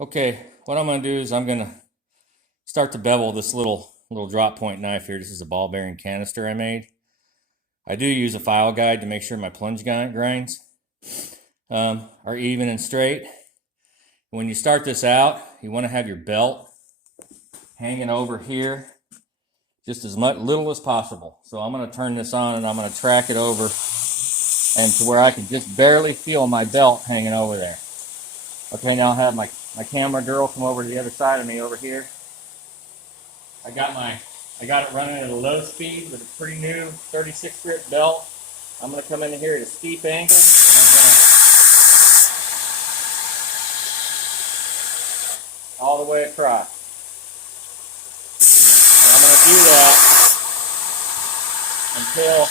Okay, what I'm going to do is I'm going to start to bevel this little drop point knife here. This is a ball bearing canister I made. I do use a file guide to make sure my plunge grinds are even and straight. When you start this out, you want to have your belt hanging over here just as little as possible. So I'm going to turn this on and I'm going to track it over and to where I can just barely feel my belt hanging over there. Okay, now I'll have my camera girl come over to the other side of me over here. I got it running at a low speed with a pretty new 36 grit belt. I'm going to come in here at a steep angle. I'm going to all the way across. And I'm going to do that until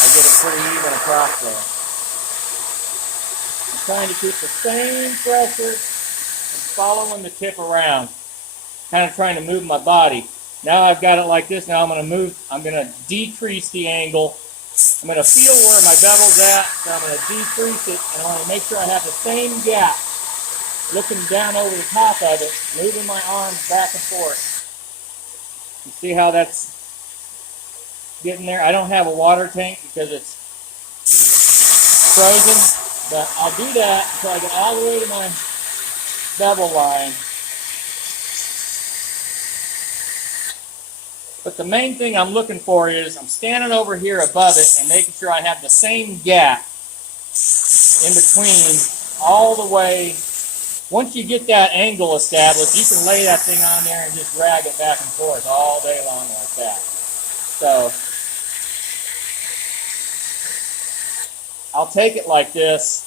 I get it pretty even across there. I'm trying to keep the same pressure and following the tip around. Kind of trying to move my body. Now I've got it like this. Now I'm going to decrease the angle. I'm going to feel where my bevel's at, so I'm going to decrease it, and I want to make sure I have the same gap. Looking down over the top of it, moving my arms back and forth. You see how that's getting there? I don't have a water tank because it's frozen, but I'll do that until I get all the way to my bevel line. But the main thing I'm looking for is I'm standing over here above it and making sure I have the same gap in between all the way. Once you get that angle established, you can lay that thing on there and just drag it back and forth all day long like that. So I'll take it like this.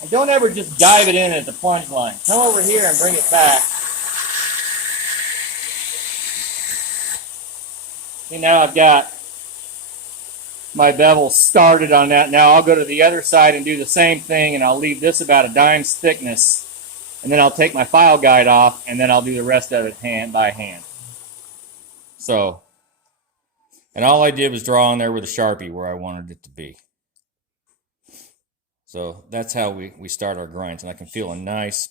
And don't ever just dive it in at the plunge line. Come over here and bring it back. See, now I've got my bevel started on that. Now I'll go to the other side and do the same thing, and I'll leave this about a dime's thickness. And then I'll take my file guide off, and then I'll do the rest of it hand by hand. So, and all I did was draw on there with a Sharpie where I wanted it to be. So that's how we start our grinds, and I can feel a nice